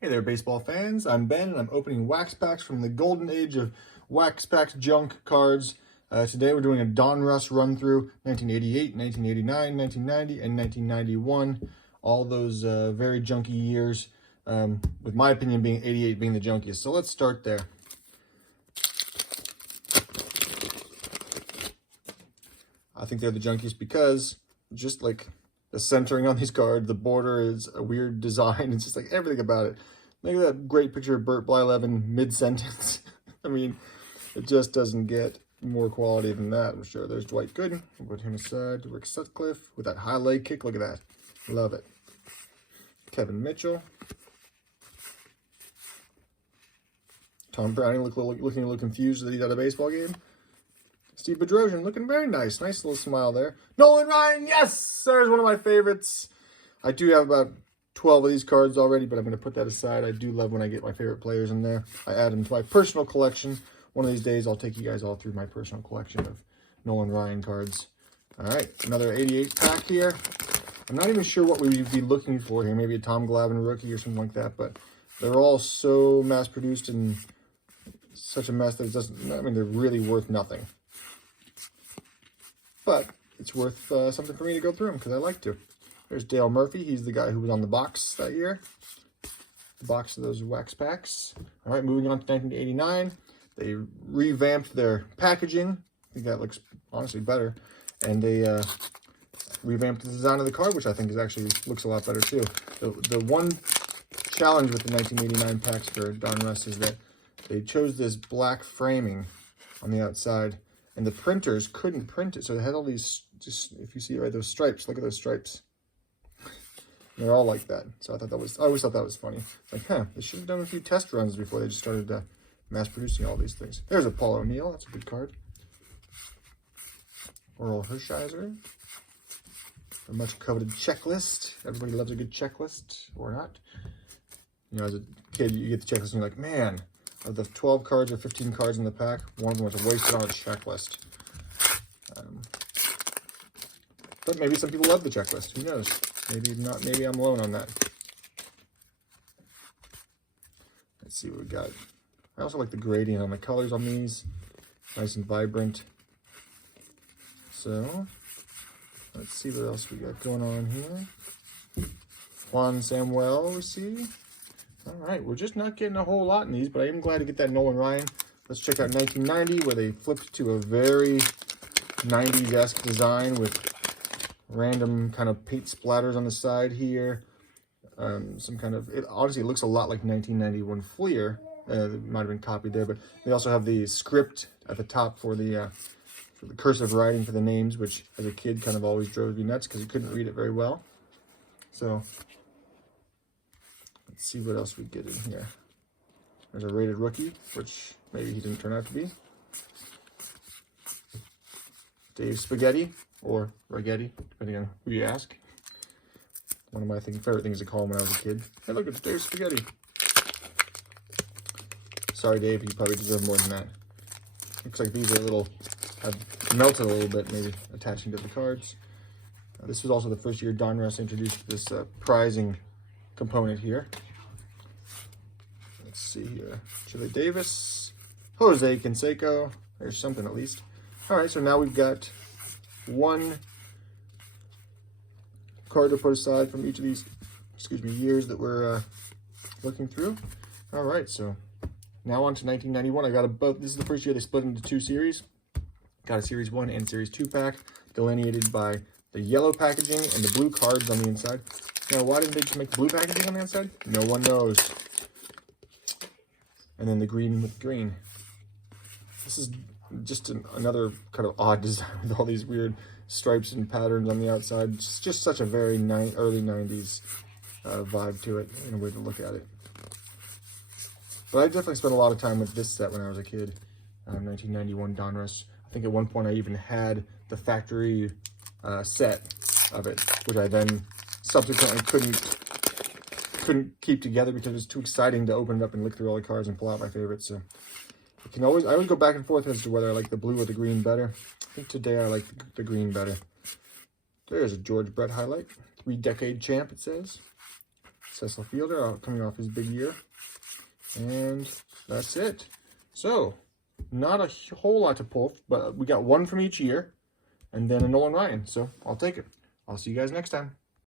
Hey there, baseball fans. I'm Ben, and I'm opening wax packs from the golden age of wax packs junk cards. Today we're doing a Donruss run-through, 1988, 1989, 1990, and 1991. All those very junky years, with my opinion being 88 being the junkiest. So let's start there. I think they're the junkiest because just like the centering on these cards, the border is a weird design. It's just like everything about it. Look at that great picture of Bert Blyleven mid-sentence. I mean, it just doesn't get more quality than that, I'm sure. There's Dwight Gooden. We'll put him aside. Rick Sutcliffe with that high leg kick. Look at that. Love it. Kevin Mitchell. Tom Browning looking a little confused that he's at a baseball game. Steve Bedrosian looking very nice. Nice little smile there. Nolan Ryan, yes! There's one of my favorites. I do have about 12 of these cards already, but I'm going to put that aside. I do love when I get my favorite players in there. I add them to my personal collection. One of these days, I'll take you guys all through my personal collection of Nolan Ryan cards. All right, another 88 pack here. I'm not even sure what we would be looking for here. Maybe a Tom Glavine rookie or something like that, but they're all so mass-produced and such a mess that it doesn't, I mean, they're really worth nothing. But it's worth something for me to go through them because I like to. There's Dale Murphy. He's the guy who was on the box that year. The box of those wax packs. All right, moving on to 1989. They revamped their packaging. I think that looks honestly better. And they revamped the design of the card, which I think is actually looks a lot better too. The one challenge with the 1989 packs for Donruss is that they chose this black framing on the outside, and the printers couldn't print it. So it had all these, just if you see right, those stripes. Look at those stripes. They're all like that. So I always thought that was funny. It's like, huh, they should have done a few test runs before they just started mass producing all these things. There's a Paul O'Neill. That's a good card. Oral Hershiser. A much coveted checklist. Everybody loves a good checklist, or not. You know, as a kid, you get the checklist and you're like, man, of the 12 cards or 15 cards in the pack, one of them was wasted on a checklist. But maybe some people love the checklist. Who knows? Maybe not. Maybe I'm alone on that. Let's see what we got. I also like the gradient on the colors on these. Nice and vibrant. So, let's see what else we got going on here. Juan Samuel, we see. All right, we're just not getting a whole lot in these, but I am glad to get that Nolan Ryan. Let's check out 1990, where they flipped to a very 90s-esque design with random kind of paint splatters on the side here. Some kind of, honestly, it looks a lot like 1991 Fleer. It might have been copied there, but they also have the script at the top for the cursive writing for the names, which as a kid kind of always drove me nuts because you couldn't read it very well. So let's see what else we get in here. There's a rated rookie, which maybe he didn't turn out to be. Dave Spaghetti, or Ragetti, depending on who you ask. One of my favorite things to call him when I was a kid. Hey, look, it's Dave Spaghetti. Sorry, Dave, you probably deserve more than that. Looks like these are have melted a little bit, maybe attaching to the cards. This was also the first year Donruss introduced this prizing component here. Let's see here. Chile Davis, Jose Canseco. There's something at least. All right, so now we've got one card to put aside from each of these, years that we're looking through. All right, so now on to 1991. I got this is the first year they split into two series. Got a Series 1 and Series 2 pack, delineated by the yellow packaging and the blue cards on the inside. Now, why didn't they just make blue packaging on the inside? No one knows. And then the green with green. This is just another kind of odd design with all these weird stripes and patterns on the outside. It's just such a very early 90s vibe to it, and a way to look at it. But I definitely spent a lot of time with this set when I was a kid. 1991 Donruss. I think at one point I even had the factory set of it, which I then subsequently couldn't keep together because it was too exciting to open it up and look through all the cards and pull out my favorites. So I always go back and forth as to whether I like the blue or the green better. I think today I like the green better. There's a George Brett highlight. 3-decade champ, it says. Cecil Fielder coming off his big year. And that's it. So, not a whole lot to pull, but we got one from each year. And then a Nolan Ryan. So, I'll take it. I'll see you guys next time.